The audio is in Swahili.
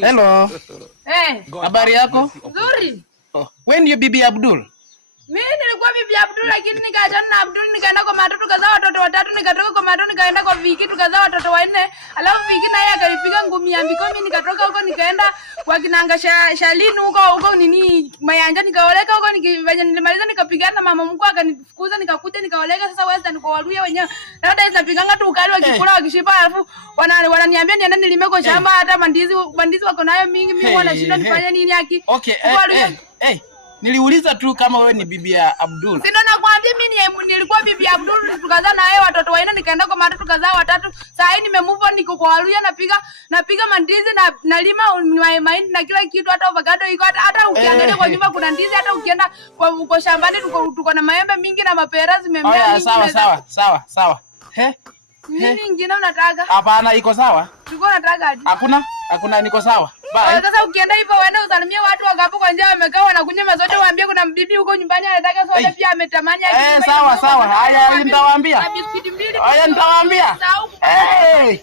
Hello. Habari yako? Nzuri. Wewe ndio Bibi Abdul? Mimi nilikuwa Bibi Abdul lakini nikaachana na Abdul nikaenda kwa Mato tukazaa watoto watatu, nikatoka kwa Mato nikaenda kwa Viki tukazaa watoto wanne. Alafu Viki naye akalipiga ngumi ya mbiko, mimi nikatoka huko nikaenda kwa Kinanga Shalini huko nini Mayanja nikaoleka huko, nikifanya nilimaliza nikapigana na mama mkuu akanifukuza, nikakuja nikaoleka sasa Western kwa Waluya wenyewe. Na hata tunapiganga tu ukali wa kikula wakishiba, alafu wananiambia niende nilime kwa shamba, hata mandizi wako nayo mingi, mimi wanashinda nifanye nini haki. Okay, niliuliza tu kama wewe ni Bibi ya Abdul. Sina nakwambia mimi nilikuwa Bibi Abdul tukazaa na yeye watoto wanne, nikaenda kwa Mato tukazaa watatu. Sasa hivi nimemove on, niko kwa Waluya napiga mandizi na nalima mahindi na kila kitu, hata avocado iko, hata ukiangalia kwa nyumba kuna ndizi, hata ukienda kwa shambani tuko na maembe mingi na mapera zimemea mingi. Sawa. Nini ingine unataka? Hapana, iko sawa. Tulikuwa nataka aje? Hakuna niko sawa. Bye. Sasa ukienda hivyo uende usalimie watu wakapo kwa njia wamekaa wanakunywa mazote, waambie kuna bibi huko nyumbani anataka soda pia ametamani aje. Sawa. Haya nitawaambia. Na biskuti mbili. Haya nitawaambia. Hey.